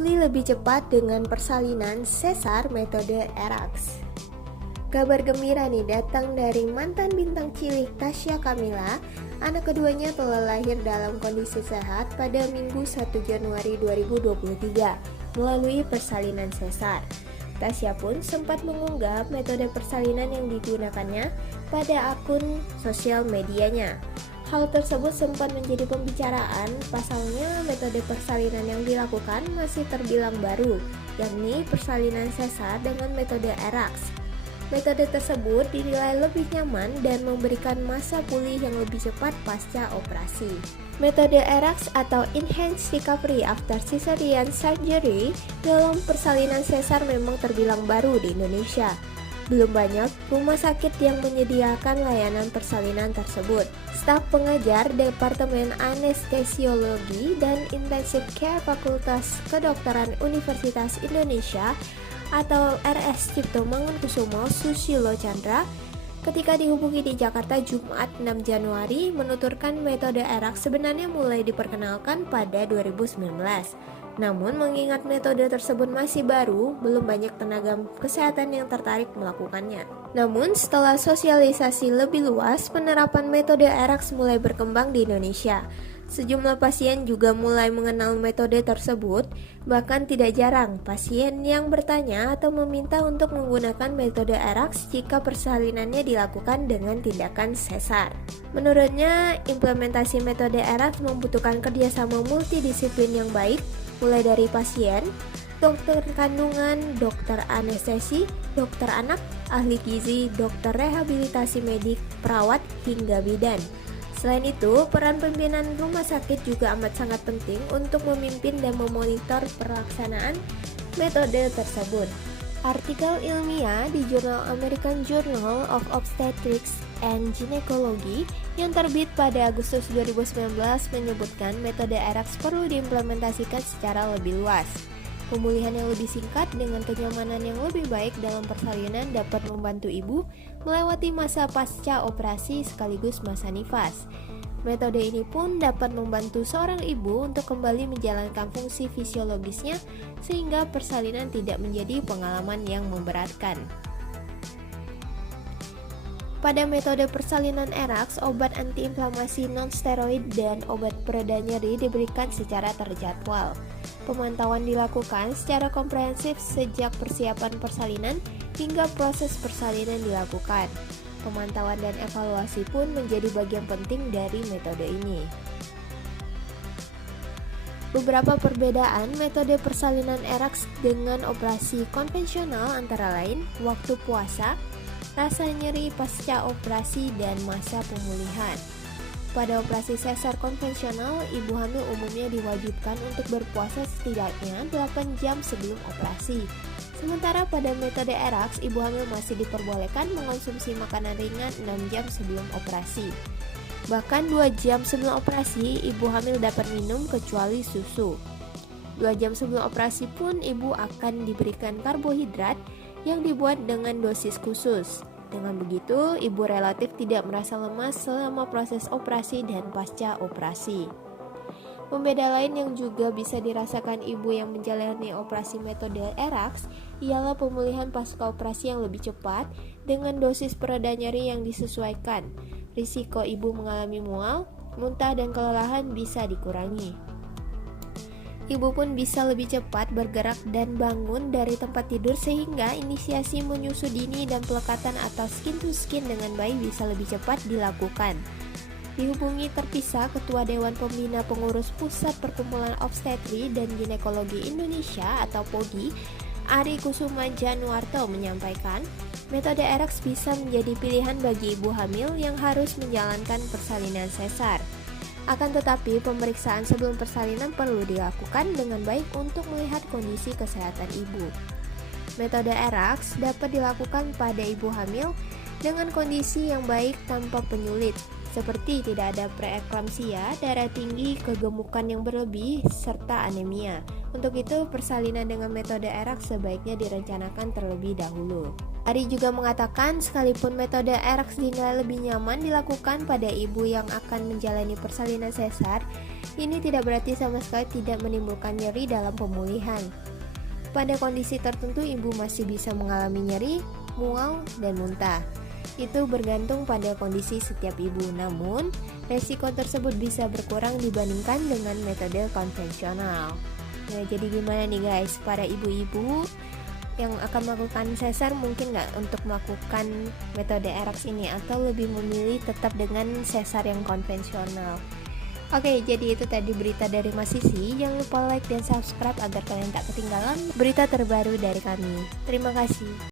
pulih lebih cepat dengan persalinan sesar metode ERAX. Kabar gembira nih datang dari mantan bintang cilik Tasya Kamila. Anak keduanya telah lahir dalam kondisi sehat pada Minggu 1 Januari 2023 melalui persalinan sesar. Tasya pun sempat mengunggah metode persalinan yang digunakannya pada akun sosial medianya. Hal tersebut sempat menjadi pembicaraan, pasalnya metode persalinan yang dilakukan masih terbilang baru, yakni persalinan sesar dengan metode ERAX. Metode tersebut dinilai lebih nyaman dan memberikan masa pulih yang lebih cepat pasca operasi. Metode ERAX atau Enhanced Recovery After Cesarean Surgery dalam persalinan sesar memang terbilang baru di Indonesia. Belum banyak rumah sakit yang menyediakan layanan persalinan tersebut. Staf pengajar Departemen Anestesiologi dan Intensive Care Fakultas Kedokteran Universitas Indonesia atau RS Cipto Mangunkusumo Susilo Chandra ketika dihubungi di Jakarta Jumat 6 Januari menuturkan metode ERAX sebenarnya mulai diperkenalkan pada 2019. Namun mengingat metode tersebut masih baru, belum banyak tenaga kesehatan yang tertarik melakukannya. Namun setelah sosialisasi lebih luas, penerapan metode ERAX mulai berkembang di Indonesia. Sejumlah pasien juga mulai mengenal metode tersebut, bahkan tidak jarang pasien yang bertanya atau meminta untuk menggunakan metode ERAX jika persalinannya dilakukan dengan tindakan sesar. Menurutnya, implementasi metode ERAX membutuhkan kerjasama multidisiplin yang baik, mulai dari pasien, dokter kandungan, dokter anestesi, dokter anak, ahli gizi, dokter rehabilitasi medik, perawat, hingga bidan. Selain itu, peran pimpinan rumah sakit juga amat sangat penting untuk memimpin dan memonitor pelaksanaan metode tersebut. Artikel ilmiah di jurnal American Journal of Obstetrics and Gynecology yang terbit pada Agustus 2019 menyebutkan metode ERAX perlu diimplementasikan secara lebih luas. Pemulihan yang lebih singkat dengan kenyamanan yang lebih baik dalam persalinan dapat membantu ibu melewati masa pasca operasi sekaligus masa nifas. Metode ini pun dapat membantu seorang ibu untuk kembali menjalankan fungsi fisiologisnya sehingga persalinan tidak menjadi pengalaman yang memberatkan. Pada metode persalinan ERAX, obat antiinflamasi non-steroid dan obat pereda nyeri diberikan secara terjadwal. Pemantauan dilakukan secara komprehensif sejak persiapan persalinan hingga proses persalinan dilakukan. Pemantauan dan evaluasi pun menjadi bagian penting dari metode ini. Beberapa perbedaan metode persalinan ERAX dengan operasi konvensional antara lain waktu puasa, rasa nyeri pasca operasi, dan masa pemulihan. Pada operasi sesar konvensional, ibu hamil umumnya diwajibkan untuk berpuasa setidaknya 8 jam sebelum operasi. Sementara pada metode ERAX, ibu hamil masih diperbolehkan mengonsumsi makanan ringan 6 jam sebelum operasi. Bahkan 2 jam sebelum operasi, ibu hamil dapat minum kecuali susu. 2 jam sebelum operasi pun ibu akan diberikan karbohidrat yang dibuat dengan dosis khusus. Dengan begitu, ibu relatif tidak merasa lemas selama proses operasi dan pasca operasi. Pembeda lain yang juga bisa dirasakan ibu yang menjalani operasi metode ERAX ialah pemulihan pasca operasi yang lebih cepat dengan dosis pereda nyeri yang disesuaikan. Risiko ibu mengalami mual, muntah, dan kelelahan bisa dikurangi. Ibu pun bisa lebih cepat bergerak dan bangun dari tempat tidur sehingga inisiasi menyusu dini dan pelekatan atau skin to skin dengan bayi bisa lebih cepat dilakukan. Dihubungi terpisah Ketua Dewan Pembina Pengurus Pusat Perkumpulan Obstetri dan Ginekologi Indonesia atau POGI, Ari Kusuma Januarto menyampaikan, metode ERAX bisa menjadi pilihan bagi ibu hamil yang harus menjalankan persalinan sesar. Akan tetapi, pemeriksaan sebelum persalinan perlu dilakukan dengan baik untuk melihat kondisi kesehatan ibu. Metode ERAX dapat dilakukan pada ibu hamil dengan kondisi yang baik tanpa penyulit, seperti tidak ada preeklamsia, darah tinggi, kegemukan yang berlebih, serta anemia. Untuk itu, persalinan dengan metode ERAX sebaiknya direncanakan terlebih dahulu. Ari juga mengatakan, sekalipun metode ERAX dinilai lebih nyaman dilakukan pada ibu yang akan menjalani persalinan sesar, Ini tidak berarti sama sekali tidak menimbulkan nyeri dalam pemulihan. Pada kondisi tertentu, ibu masih bisa mengalami nyeri, mual, dan muntah. Itu bergantung pada kondisi setiap ibu, namun resiko tersebut bisa berkurang dibandingkan dengan metode konvensional. Nah, jadi gimana nih guys, para ibu-ibu yang akan melakukan sesar mungkin nggak untuk melakukan metode ERAX ini, atau lebih memilih tetap dengan sesar yang konvensional? Oke, jadi itu tadi berita dari Mas Sisi. Jangan lupa like dan subscribe agar kalian tak ketinggalan berita terbaru dari kami. Terima kasih.